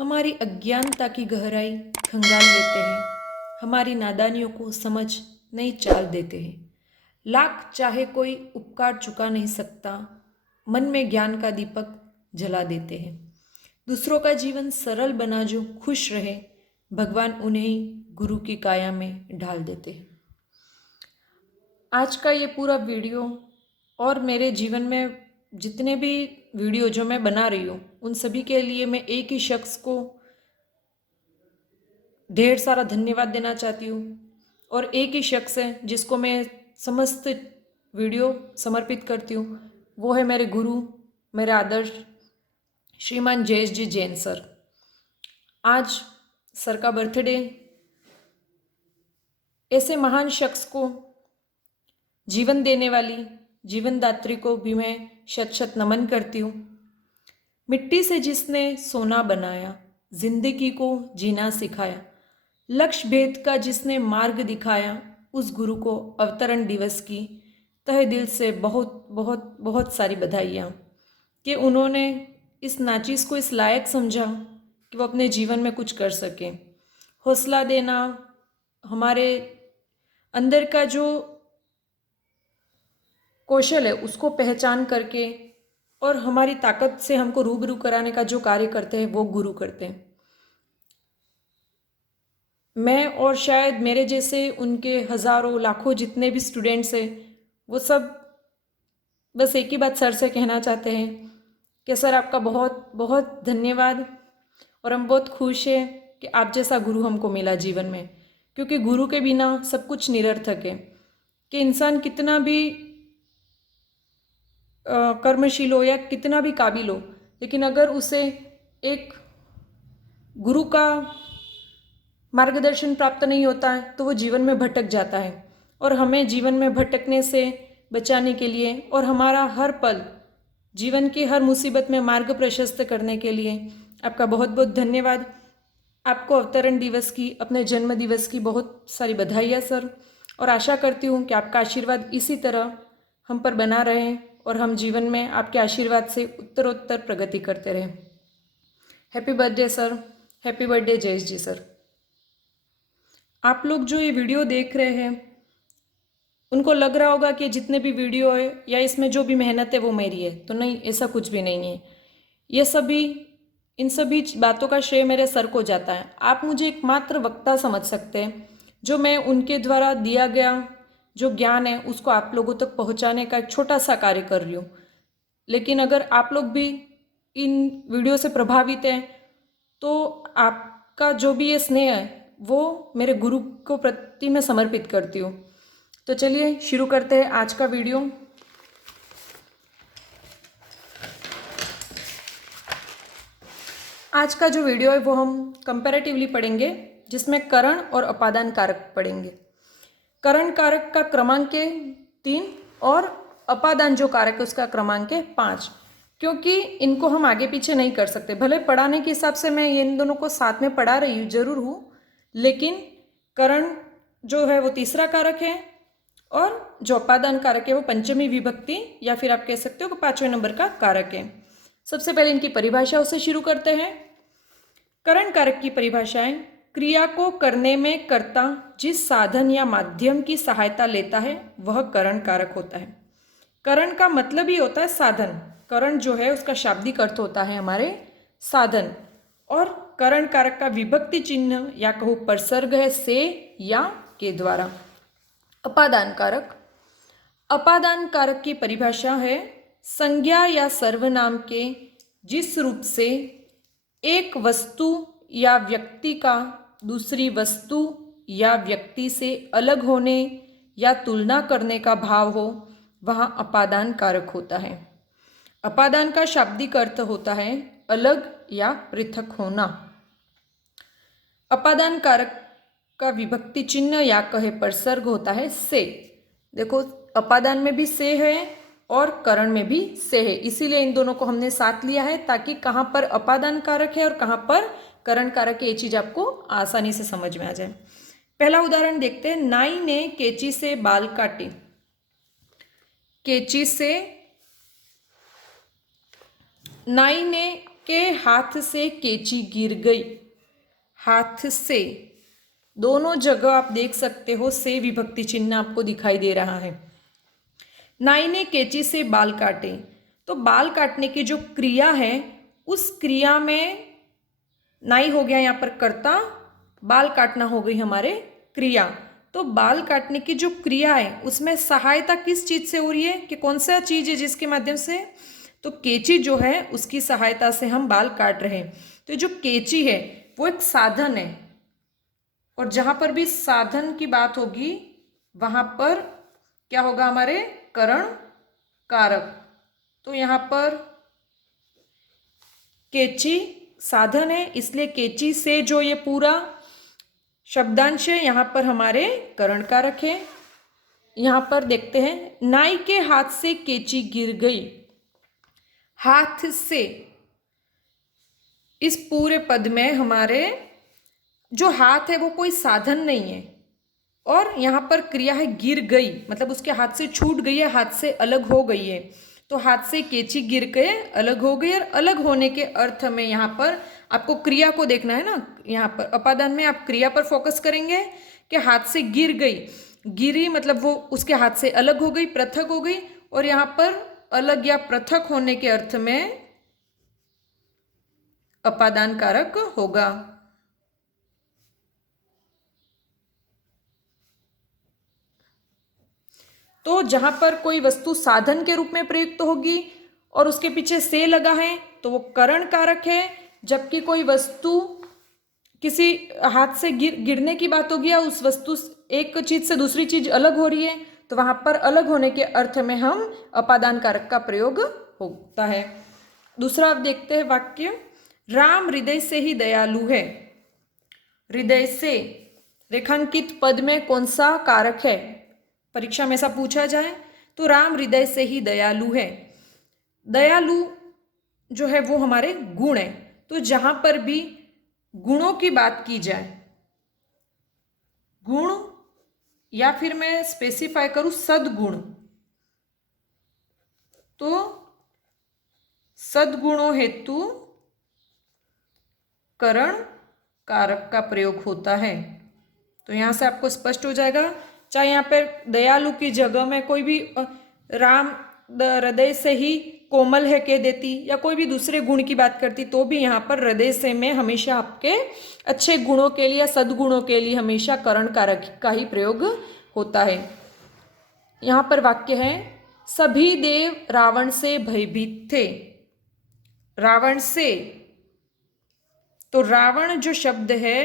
हमारी अज्ञानता की गहराई खंगाल लेते हैं, हमारी नादानियों को समझ नहीं चाल देते हैं। लाख चाहे कोई उपकार चुका नहीं सकता, मन में ज्ञान का दीपक जला देते हैं। दूसरों का जीवन सरल बना जो खुश रहे, भगवान उन्हें गुरु की काया में ढाल देते हैं। आज का ये पूरा वीडियो और मेरे जीवन में जितने भी वीडियो जो मैं बना रही हूँ उन सभी के लिए मैं एक ही शख्स को ढेर सारा धन्यवाद देना चाहती हूँ और एक ही शख्स है जिसको मैं समस्त वीडियो समर्पित करती हूँ, वो है मेरे गुरु, मेरे आदर्श श्रीमान जयेश जी जैन सर। आज सर का बर्थडे। ऐसे महान शख्स को, जीवन देने वाली जीवनदात्री को भी मैं शत शत नमन करती हूँ। मिट्टी से जिसने सोना बनाया, जिंदगी को जीना सिखाया, लक्ष्य भेद का जिसने मार्ग दिखाया, उस गुरु को अवतरण दिवस की तहे दिल से बहुत बहुत बहुत सारी बधाइयाँ कि उन्होंने इस नाचीज़ को इस लायक समझा कि वो अपने जीवन में कुछ कर सके। हौसला देना, हमारे अंदर का जो कौशल है उसको पहचान करके और हमारी ताकत से हमको रूबरू कराने का जो कार्य करते हैं वो गुरु करते हैं। मैं और शायद मेरे जैसे उनके हज़ारों लाखों जितने भी स्टूडेंट्स हैं वो सब बस एक ही बात सर से कहना चाहते हैं कि सर आपका बहुत बहुत धन्यवाद और हम बहुत खुश हैं कि आप जैसा गुरु हमको मिला जीवन में, क्योंकि गुरु के बिना सब कुछ निरर्थक है। कि इंसान कितना भी कर्मशील हो या कितना भी काबिल हो, लेकिन अगर उसे एक गुरु का मार्गदर्शन प्राप्त नहीं होता है तो वो जीवन में भटक जाता है। और हमें जीवन में भटकने से बचाने के लिए और हमारा हर पल जीवन की हर मुसीबत में मार्ग प्रशस्त करने के लिए आपका बहुत बहुत धन्यवाद। आपको अवतरण दिवस की, अपने जन्म दिवस की बहुत सारी बधाइयाँ सर, और आशा करती हूँ कि आपका आशीर्वाद इसी तरह हम पर बना रहे और हम जीवन में आपके आशीर्वाद से उत्तरोत्तर प्रगति करते रहें। Happy birthday sir, happy birthday Jayesh ji sir. आप लोग जो ये वीडियो देख रहे हैं उनको लग रहा होगा कि जितने भी वीडियो है या इसमें जो भी मेहनत है वो मेरी है, तो नहीं, ऐसा कुछ भी नहीं है। ये सभी, इन सभी बातों का श्रेय मेरे सर को जाता है। आप मुझे एकमात्र वक्ता समझ सकते हैं, जो मैं उनके द्वारा दिया गया जो ज्ञान है उसको आप लोगों तक पहुंचाने का एक छोटा सा कार्य कर रही हूँ। लेकिन अगर आप लोग भी इन वीडियो से प्रभावित हैं तो आपका जो भी ये स्नेह है वो मेरे गुरु को प्रति मैं समर्पित करती हूँ। तो चलिए शुरू करते हैं आज का वीडियो। आज का जो वीडियो है वो हम कंपैरेटिवली पढ़ेंगे, जिसमें करण और अपादान कारक पढ़ेंगे। करण कारक का क्रमांक है 3 और अपादान जो कारक है उसका क्रमांक है 5, क्योंकि इनको हम आगे पीछे नहीं कर सकते। भले पढ़ाने के हिसाब से मैं इन दोनों को साथ में पढ़ा रही हूँ, जरूर हूँ, लेकिन करण जो है वो तीसरा कारक है और जो अपादान कारक है वो पंचमी विभक्ति या फिर आप कह सकते हो कि 5वें नंबर का कारक है। सबसे पहले इनकी परिभाषाओं से शुरू करते हैं। करण कारक की परिभाषाएं: क्रिया को करने में कर्ता जिस साधन या माध्यम की सहायता लेता है वह करण कारक होता है। करण का मतलब ही होता है साधन। करण जो है उसका शाब्दिक अर्थ होता है हमारे साधन। और करण कारक का विभक्ति चिन्ह या कहूँ परसर्ग है से या के द्वारा। अपादान कारक, अपादान कारक की परिभाषा है संज्ञा या सर्वनाम के जिस रूप से एक वस्तु या व्यक्ति का दूसरी वस्तु या व्यक्ति से अलग होने या तुलना करने का भाव हो वह अपादान कारक होता है। अपादान का शाब्दिक अर्थ होता है अलग या पृथक होना। अपादान कारक का विभक्ति चिन्ह या कहे परसर्ग होता है से। देखो, अपादान में भी से है और करण में भी से है, इसीलिए इन दोनों को हमने साथ लिया है ताकि कहाँ पर अपादान कारक है और कहाँ पर करण कारक है ये चीज आपको आसानी से समझ में आ जाए। पहला उदाहरण देखते हैं। नाई ने कैंची से बाल काटे। कैंची से नाई ने के हाथ से केची गिर गई। हाथ से, दोनों जगह आप देख सकते हो से विभक्ति चिन्ह आपको दिखाई दे रहा है। नाई ने केची से बाल काटे, तो बाल काटने की जो क्रिया है उस क्रिया में नाई हो गया यहाँ पर कर्ता, बाल काटना हो गई हमारे क्रिया। तो बाल काटने की जो क्रिया है उसमें सहायता किस चीज से हो रही है, कि कौन सा चीज है जिसके माध्यम से, तो केची जो है उसकी सहायता से हम बाल काट रहे हैं। तो जो केची है वो एक साधन है, और जहां पर भी साधन की बात होगी वहां पर क्या होगा, हमारे करण कारक। तो यहां पर केची साधन है, इसलिए केची से जो ये पूरा शब्दांश है यहाँ पर हमारे करण कारक है। यहाँ पर देखते हैं, नाई के हाथ से केची गिर गई। हाथ से, इस पूरे पद में हमारे जो हाथ है वो कोई साधन नहीं है, और यहाँ पर क्रिया है गिर गई, मतलब उसके हाथ से छूट गई है, हाथ से अलग हो गई है। तो हाथ से केची गिर के अलग हो गई, और अलग होने के अर्थ में यहाँ पर आपको क्रिया को देखना है ना। यहाँ पर अपादान में आप क्रिया पर फोकस करेंगे कि हाथ से गिर गई, गिरी मतलब वो उसके हाथ से अलग हो गई, पृथक हो गई, और यहाँ पर अलग या पृथक होने के अर्थ में अपादान कारक होगा। तो जहां पर कोई वस्तु साधन के रूप में प्रयुक्त होगी और उसके पीछे से लगा है तो वो करण कारक है, जबकि कोई वस्तु किसी हाथ से गिरने की बात होगी या उस वस्तु एक चीज से दूसरी चीज अलग हो रही है तो वहां पर अलग होने के अर्थ में हम अपादान कारक का प्रयोग होता है। दूसरा आप देखते हैं वाक्य, राम हृदय से ही दयालु है। हृदय से रेखांकित पद में कौन सा कारक है, परीक्षा में ऐसा पूछा जाए तो राम हृदय से ही दयालु है। दयालु जो है वो हमारे गुण है, तो जहां पर भी गुणों की बात की जाए, गुण या फिर मैं स्पेसिफाई करूं सद्गुण, तो सद्गुणों हेतु करण कारक का प्रयोग होता है। तो यहां से आपको स्पष्ट हो जाएगा, चाहे यहाँ पर दयालु की जगह में कोई भी राम हृदय से ही कोमल है कह देती या कोई भी दूसरे गुण की बात करती, तो भी यहाँ पर हृदय से में हमेशा आपके अच्छे गुणों के लिए या सद्गुणों के लिए हमेशा करण कारक का ही प्रयोग होता है। यहाँ पर वाक्य है, सभी देव रावण से भयभीत थे। रावण से, तो रावण जो शब्द है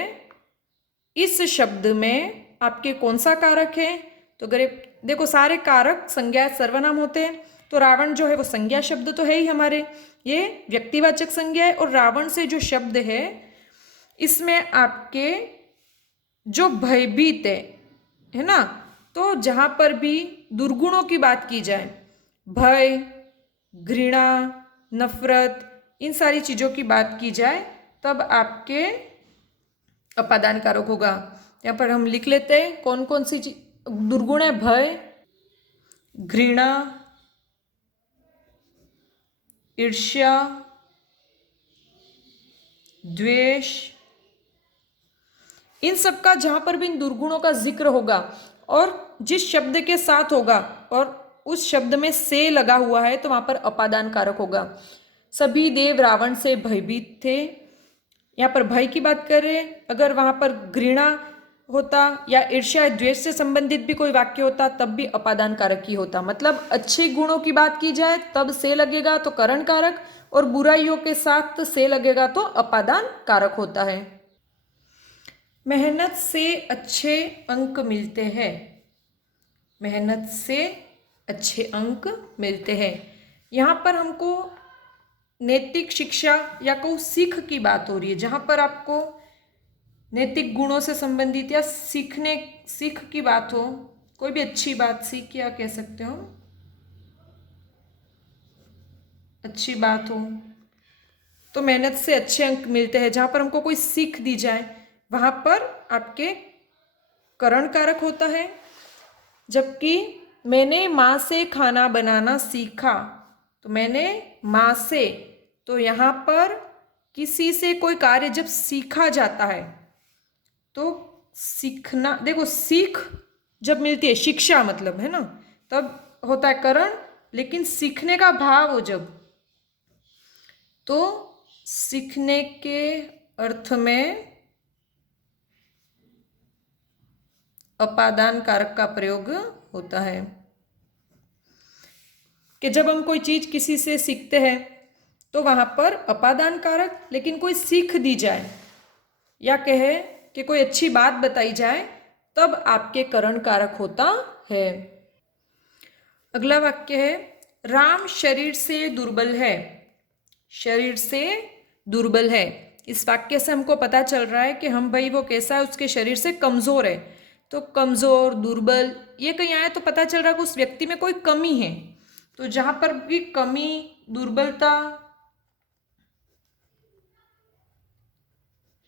इस शब्द में आपके कौन सा कारक है, तो अगर देखो सारे कारक संज्ञा सर्वनाम होते हैं, तो रावण जो है वो संज्ञा शब्द तो है ही हमारे, ये व्यक्तिवाचक संज्ञा है, और रावण से जो शब्द है इसमें आपके जो भयभीत है ना, तो जहां पर भी दुर्गुणों की बात की जाए, भय, घृणा, नफरत, इन सारी चीजों की बात की जाए तब आपके अपादान कारक होगा। यहाँ पर हम लिख लेते हैं कौन कौन सी दुर्गुण है, भय, घृणा, ईर्ष्या, द्वेष, इन सब का जहां पर भी इन दुर्गुणों का जिक्र होगा और जिस शब्द के साथ होगा और उस शब्द में से लगा हुआ है तो वहां पर अपादान कारक होगा। सभी देव रावण से भयभीत थे, यहाँ पर भय की बात कर रहे हैं, अगर वहां पर घृणा होता या ईर्ष्या द्वेष से संबंधित भी कोई वाक्य होता तब भी अपादान कारक ही होता। मतलब अच्छे गुणों की बात की जाए तब से लगेगा तो करण कारक, और बुराइयों के साथ से लगेगा तो अपादान कारक होता है। मेहनत से अच्छे अंक मिलते हैं। मेहनत से अच्छे अंक मिलते हैं, यहाँ पर हमको नैतिक शिक्षा या कोई सीख की बात हो रही है, जहां पर आपको नैतिक गुणों से संबंधित या सीख की बात हो, कोई भी अच्छी बात, सीख क्या कह सकते हो, अच्छी बात हो, तो मेहनत से अच्छे अंक मिलते हैं। जहां पर हमको कोई सीख दी जाए वहां पर आपके करण कारक होता है। जबकि मैंने माँ से खाना बनाना सीखा, तो मैंने माँ से, तो यहाँ पर किसी से कोई कार्य जब सीखा जाता है तो सीखना, देखो सीख जब मिलती है, शिक्षा मतलब है ना, तब होता है करण, लेकिन सीखने का भाव हो जब, तो सीखने के अर्थ में अपादान कारक का प्रयोग होता है। कि जब हम कोई चीज किसी से सीखते हैं तो वहां पर अपादान कारक, लेकिन कोई सीख दी जाए या कहे कि कोई अच्छी बात बताई जाए तब आपके करण कारक होता है। अगला वाक्य है, राम शरीर से दुर्बल है। शरीर से दुर्बल है, इस वाक्य से हमको पता चल रहा है कि हम भाई वो कैसा है, उसके शरीर से कमजोर है। तो कमजोर, दुर्बल, ये कहीं आया तो पता चल रहा है कि उस व्यक्ति में कोई कमी है। तो जहां पर भी कमी,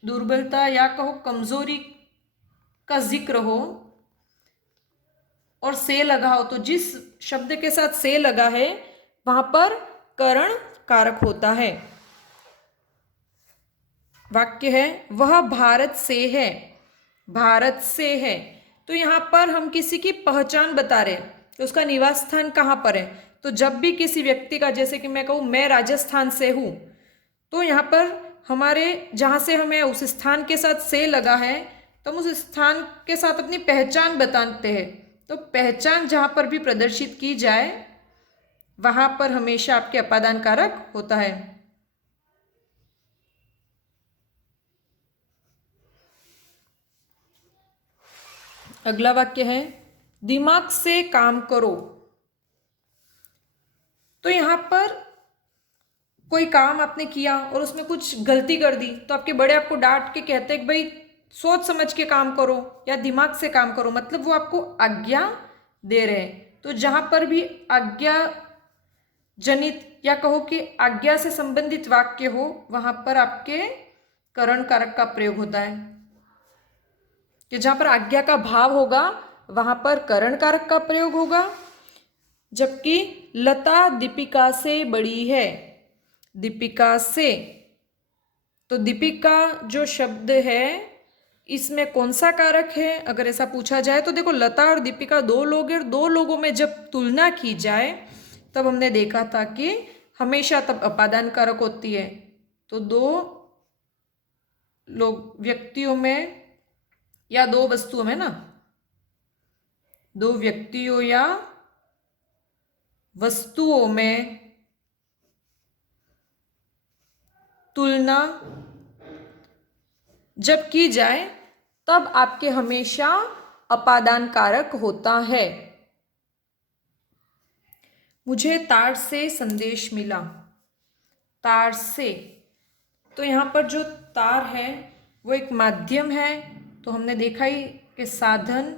दुर्बलता या कहो कमजोरी का जिक्र हो और से लगा हो, तो जिस शब्द के साथ से लगा है वहां पर करण कारक होता है। वाक्य है, वह भारत से है। भारत से है, तो यहां पर हम किसी की पहचान बता रहे हैं तो उसका निवास स्थान कहां पर है। तो जब भी किसी व्यक्ति का, जैसे कि मैं कहूं मैं राजस्थान से हूं, तो यहां पर हमारे जहां से हमें उस स्थान के साथ से लगा है तो हम उस स्थान के साथ अपनी पहचान बताते हैं। तो पहचान जहां पर भी प्रदर्शित की जाए वहां पर हमेशा आपके अपादान कारक होता है। अगला वाक्य है, दिमाग से काम करो। तो यहां पर कोई काम आपने किया और उसमें कुछ गलती कर दी तो आपके बड़े आपको डांट के कहते हैं कि भाई सोच समझ के काम करो या दिमाग से काम करो, मतलब वो आपको आज्ञा दे रहे हैं। तो जहां पर भी आज्ञा जनित या कहो कि आज्ञा से संबंधित वाक्य हो वहां पर आपके करण कारक का प्रयोग होता है। कि जहां पर आज्ञा का भाव होगा वहां पर करण कारक का प्रयोग होगा। जबकि लता दीपिका से बड़ी है। दीपिका से, तो दीपिका जो शब्द है इसमें कौन सा कारक है, अगर ऐसा पूछा जाए तो देखो लता और दीपिका दो लोग हैं, दो लोगों में जब तुलना की जाए तब हमने देखा था कि हमेशा तब अपादान कारक होती है। तो दो लोग, व्यक्तियों में या दो वस्तुओं में ना, दो व्यक्तियों या वस्तुओं में तुलना जब की जाए तब आपके हमेशा अपादान कारक होता है। मुझे तार से संदेश मिला। तार से, तो यहां पर जो तार है वो एक माध्यम है। तो हमने देखा ही कि साधन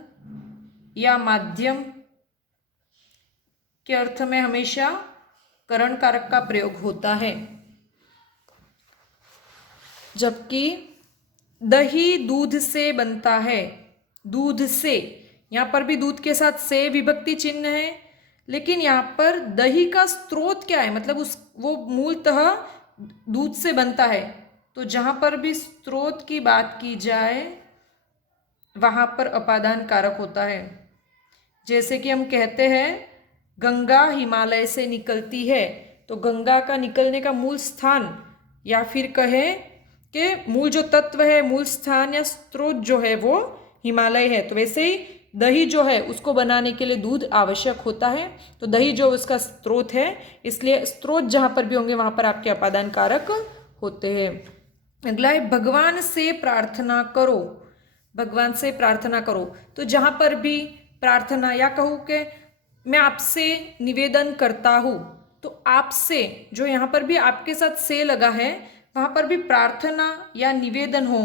या माध्यम के अर्थ में हमेशा करण कारक का प्रयोग होता है। जबकि दही दूध से बनता है। दूध से, यहां पर भी दूध के साथ से विभक्ति चिन्ह है, लेकिन यहां पर दही का स्रोत क्या है, मतलब वो मूलतः दूध से बनता है। तो जहां पर भी स्रोत की बात की जाए वहां पर अपादान कारक होता है। जैसे कि हम कहते हैं गंगा हिमालय से निकलती है, तो गंगा का निकलने का मूल स्थान या फिर कहें कि मूल जो तत्व है, मूल स्थान या स्रोत जो है वो हिमालय है। तो वैसे ही दही जो है उसको बनाने के लिए दूध आवश्यक होता है। तो दही जो उसका स्रोत है, इसलिए स्रोत जहां पर भी होंगे वहां पर आपके अपादान कारक होते हैं। अगला है, भगवान से प्रार्थना करो। भगवान से प्रार्थना करो, तो जहां पर भी प्रार्थना या कहूँ कि मैं आपसे निवेदन करता हूं, तो आपसे जो यहां पर भी आपके साथ से लगा है वहां पर भी प्रार्थना या निवेदन हो,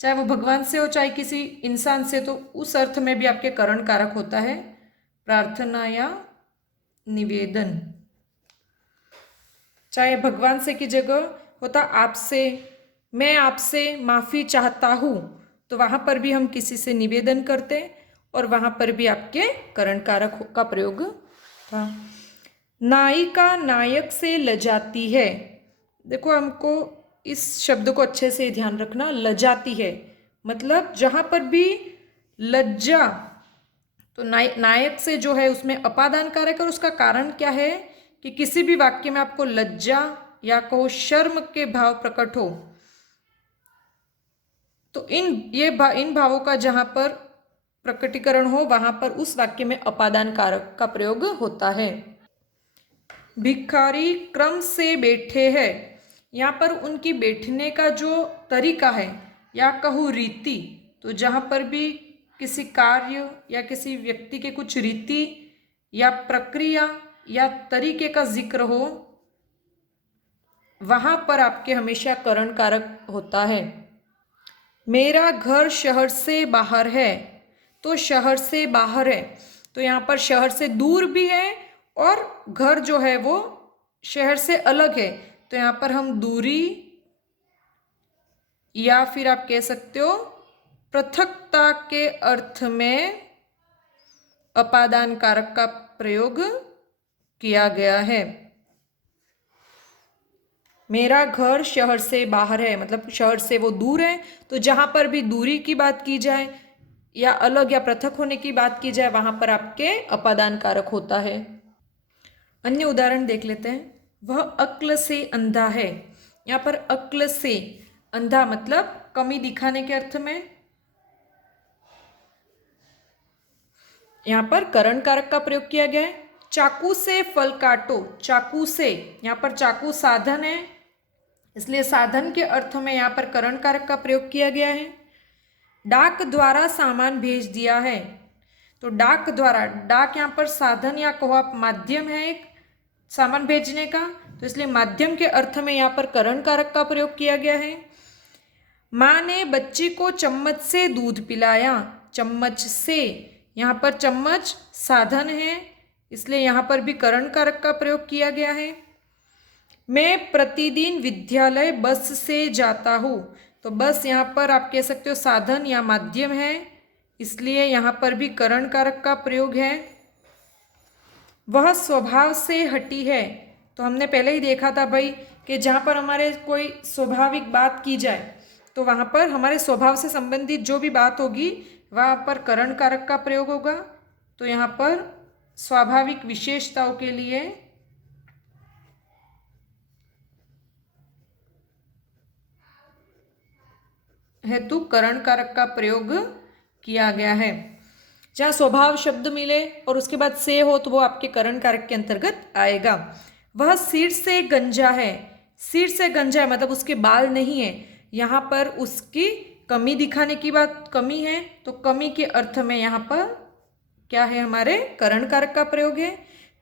चाहे वो भगवान से हो चाहे किसी इंसान से, तो उस अर्थ में भी आपके करण कारक होता है प्रार्थना या निवेदन। चाहे भगवान से की जगह होता आपसे, मैं आपसे माफी चाहता हूं, तो वहां पर भी हम किसी से निवेदन करते और वहां पर भी आपके करण कारक का प्रयोग था। नायिका नायक से लजाती है। देखो हमको इस शब्द को अच्छे से ध्यान रखना, लजाती है, मतलब जहाँ पर भी लज्जा, तो नायक से जो है उसमें अपादान कारक, और उसका कारण क्या है कि किसी भी वाक्य में आपको लज्जा या कहो शर्म के भाव प्रकट हो, तो इन भावों का जहाँ पर प्रकटीकरण हो वहाँ पर उस वाक्य में अपादान कारक का प्रयोग होता है। भिखारी क्रम से बैठे हैं, यहाँ पर उनकी बैठने का जो तरीका है या कहूँ रीति, तो जहाँ पर भी किसी कार्य या किसी व्यक्ति के कुछ रीति या प्रक्रिया या तरीके का जिक्र हो, वहाँ पर आपके हमेशा करण कारक होता है। मेरा घर शहर से बाहर है, तो शहर से बाहर है, तो यहाँ पर शहर से दूर भी है और घर जो है वो शहर से अलग है, तो यहाँ पर हम दूरी या फिर आप कह सकते हो पृथकता के अर्थ में अपादान कारक का प्रयोग किया गया है। मेरा घर शहर से बाहर है, मतलब शहर से वो दूर है, तो जहाँ पर भी दूरी की बात की जाए या अलग या पृथक होने की बात की जाए वहाँ पर आपके अपादान कारक होता है। अन्य उदाहरण देख लेते हैं। वह अक्ल से अंधा है, यहाँ पर अक्ल से अंधा मतलब कमी दिखाने के अर्थ में, यहाँ पर करण कारक का प्रयोग किया गया है। चाकू से फल काटो, चाकू से, यहाँ पर चाकू साधन है इसलिए साधन के अर्थ में यहाँ पर करण कारक का प्रयोग किया गया है। डाक द्वारा सामान भेज दिया है, तो डाक द्वारा, डाक यहाँ पर साधन या कहो आप माध्यम है एक सामान भेजने का, तो इसलिए माध्यम के अर्थ में यहाँ पर करण कारक का प्रयोग किया गया है। माँ ने बच्ची को चम्मच से दूध पिलाया, चम्मच से, यहाँ पर चम्मच साधन है इसलिए यहाँ पर भी करण कारक का प्रयोग किया गया है। मैं प्रतिदिन विद्यालय बस से जाता हूँ, तो बस यहाँ पर आप कह सकते हो साधन या माध्यम है इसलिए यहाँ पर भी करण कारक का प्रयोग है। वह स्वभाव से हटी है, तो हमने पहले ही देखा था भाई कि जहाँ पर हमारे कोई स्वाभाविक बात की जाए तो वहाँ पर हमारे स्वभाव से संबंधित जो भी बात होगी वहाँ पर करण कारक का प्रयोग होगा, तो यहाँ पर स्वाभाविक विशेषताओं के लिए हेतु करण कारक का प्रयोग किया गया है। जहाँ स्वभाव शब्द मिले और उसके बाद से हो तो वो आपके करण कारक के अंतर्गत आएगा। वह सिर से गंजा है, सिर से गंजा है मतलब उसके बाल नहीं है, यहाँ पर उसकी कमी दिखाने की बात, कमी है तो कमी के अर्थ में यहाँ पर क्या है हमारे करण कारक का प्रयोग है।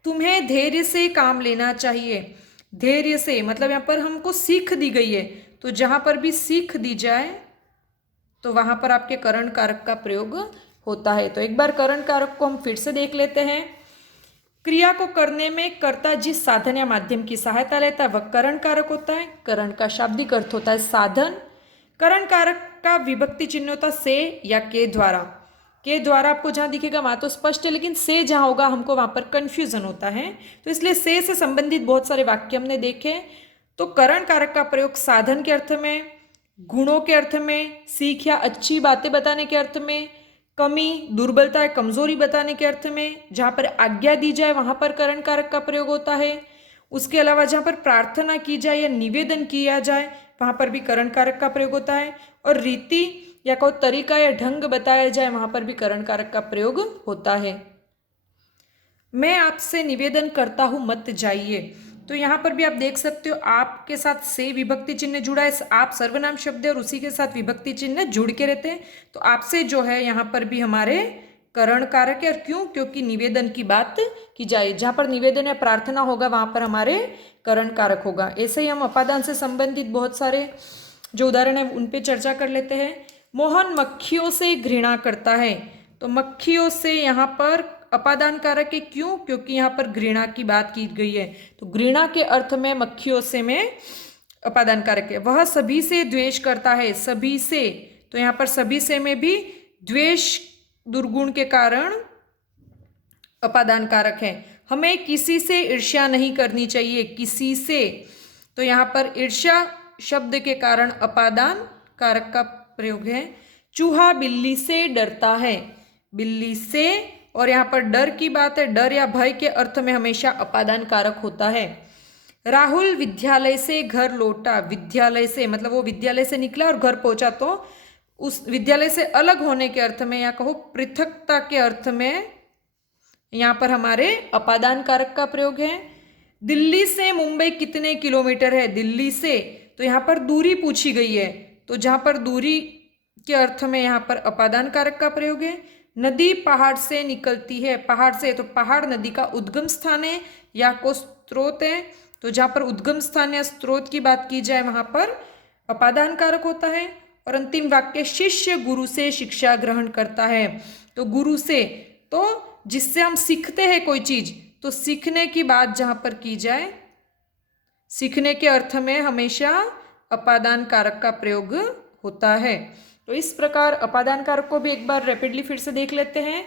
तुम्हें धैर्य से काम लेना चाहिए, धैर्य से मतलब यहाँ पर हमको सीख दी गई है, तो जहाँ पर भी सीख दी जाए तो वहाँ पर आपके करण कारक का प्रयोग होता है। तो एक बार करण कारक को हम फिर से देख लेते हैं। क्रिया को करने में कर्ता जिस साधन या माध्यम की सहायता लेता है वह करण कारक होता है। करण का शाब्दिक अर्थ होता है साधन। करण कारक का विभक्ति चिन्ह होता है से या के द्वारा। के द्वारा आपको जहाँ दिखेगा वहाँ तो स्पष्ट है, लेकिन से जहाँ होगा हमको वहाँ पर कन्फ्यूजन होता है, तो इसलिए से संबंधित बहुत सारे वाक्य हमने देखे। तो करण कारक का प्रयोग साधन के अर्थ में, गुणों के अर्थ में, सीख या अच्छी बातें बताने के अर्थ में, कमी दुर्बलता या कमजोरी बताने के अर्थ में, जहाँ पर आज्ञा दी जाए वहाँ पर करण कारक का प्रयोग होता है। उसके अलावा जहाँ पर प्रार्थना की जाए या निवेदन किया जाए वहाँ पर भी करण कारक का प्रयोग होता है। और रीति या कोई तरीका या ढंग बताया जाए वहाँ पर भी करण कारक का प्रयोग होता है। मैं आपसे निवेदन करता हूँ मत जाइए, तो यहाँ पर भी आप देख सकते हो आपके साथ से विभक्ति चिन्ह जुड़ा है, आप सर्वनाम शब्द है और उसी के साथ विभक्ति चिन्ह जुड़ के रहते हैं, तो आपसे जो है यहाँ पर भी हमारे करण कारक है। और क्यों? क्योंकि निवेदन की बात की जाए, जहाँ पर निवेदन या प्रार्थना होगा वहाँ पर हमारे करण कारक होगा। ऐसे ही हम अपादान से संबंधित बहुत सारे जो उदाहरण है उन पे चर्चा कर लेते हैं। मोहन मक्खियों से घृणा करता है, तो मक्खियों से यहाँ पर अपादान कारक है। क्यों? क्योंकि यहाँ पर घृणा की बात की गई है, तो घृणा के अर्थ में मक्खियों से में अपादान कारक है। वह सभी से द्वेष करता है, सभी से, तो यहाँ पर सभी से में भी द्वेष दुर्गुण के कारण अपादान कारक है। हमें किसी से ईर्ष्या नहीं करनी चाहिए, किसी से, तो यहाँ पर ईर्ष्या शब्द के कारण अपादान कारक का प्रयोग है। चूहा बिल्ली से डरता है, बिल्ली से, और यहाँ पर डर की बात है, डर या भय के अर्थ में हमेशा अपादान कारक होता है। राहुल विद्यालय से घर लौटा, विद्यालय से मतलब वो विद्यालय से निकला और घर पहुंचा, तो उस विद्यालय से अलग होने के अर्थ में या कहो पृथकता के अर्थ में यहाँ पर हमारे अपादान कारक का प्रयोग है। दिल्ली से मुंबई कितने किलोमीटर है, दिल्ली से, तो यहाँ पर दूरी पूछी गई है, तो जहाँ पर दूरी के अर्थ में यहाँ पर अपादान कारक का प्रयोग है। नदी पहाड़ से निकलती है, पहाड़ से, तो पहाड़ नदी का उद्गम स्थान है या को स्रोत है, तो जहाँ पर उद्गम स्थान या स्रोत की बात की जाए वहाँ पर अपादान कारक होता है। और अंतिम वाक्य शिष्य गुरु से शिक्षा ग्रहण करता है, तो गुरु से, तो जिससे हम सीखते हैं कोई चीज, तो सीखने की बात जहां पर की जाए, सीखने के अर्थ में हमेशा अपादान कारक का प्रयोग होता है। तो इस प्रकार अपादान कारक को भी एक बार रैपिडली फिर से देख लेते हैं।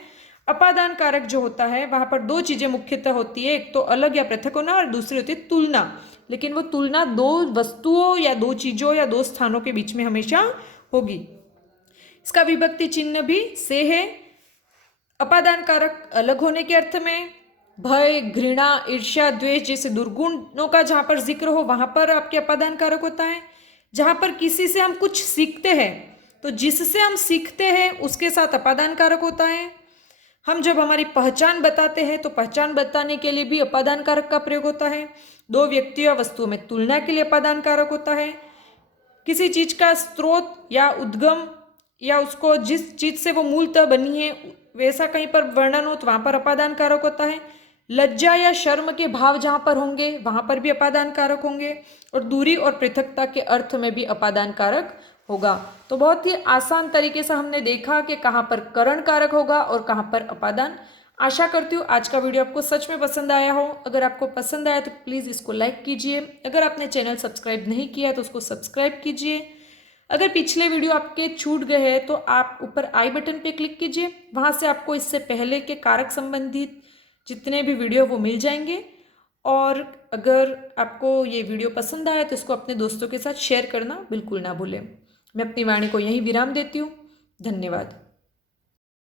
अपादान कारक जो होता है वहां पर दो चीजें मुख्यतः होती है, एक तो अलग या पृथक होना और दूसरी होती है तुलना, लेकिन वो तुलना दो वस्तुओं या दो चीजों या दो स्थानों के बीच में हमेशा होगी। इसका विभक्ति चिन्ह भी से है। अपादान कारक अलग होने के अर्थ में भय, घृणा, ईर्ष्या, द्वेष जैसे दुर्गुणों का जहां पर जिक्र हो वहां पर आपके अपादान कारक होता है। जहां पर किसी से हम कुछ सीखते हैं, तो जिससे हम सीखते हैं उसके साथ अपादान कारक होता है। हम जब हमारी पहचान बताते हैं तो पहचान बताने के लिए भी अपादान कारक का प्रयोग होता है। दो व्यक्तियों या वस्तुओं में तुलना के लिए अपादान कारक होता है। किसी चीज का स्रोत या उद्गम या उसको जिस चीज से वो मूलतः बनी है वैसा कहीं पर वर्णन हो तो वहां पर अपादान कारक होता है। लज्जा या शर्म के भाव जहां पर होंगे वहां पर भी अपादान कारक होंगे, और दूरी और पृथकता के अर्थ में भी अपादान कारक होगा। तो बहुत ही आसान तरीके से हमने देखा कि कहाँ पर करण कारक होगा और कहाँ पर अपादान। आशा करती हूँ आज का वीडियो आपको सच में पसंद आया हो। अगर आपको पसंद आया तो प्लीज़ इसको लाइक कीजिए। अगर आपने चैनल सब्सक्राइब नहीं किया तो उसको सब्सक्राइब कीजिए। अगर पिछले वीडियो आपके छूट गए हैं तो आप ऊपर आई बटन पे क्लिक कीजिए, वहाँ से आपको इससे पहले के कारक संबंधित जितने भी वीडियो वो मिल जाएंगे। और अगर आपको ये वीडियो पसंद आया तो इसको अपने दोस्तों के साथ शेयर करना बिल्कुल ना भूलें। मैं अपनी वाणी को यहीं विराम देती हूँ। धन्यवाद।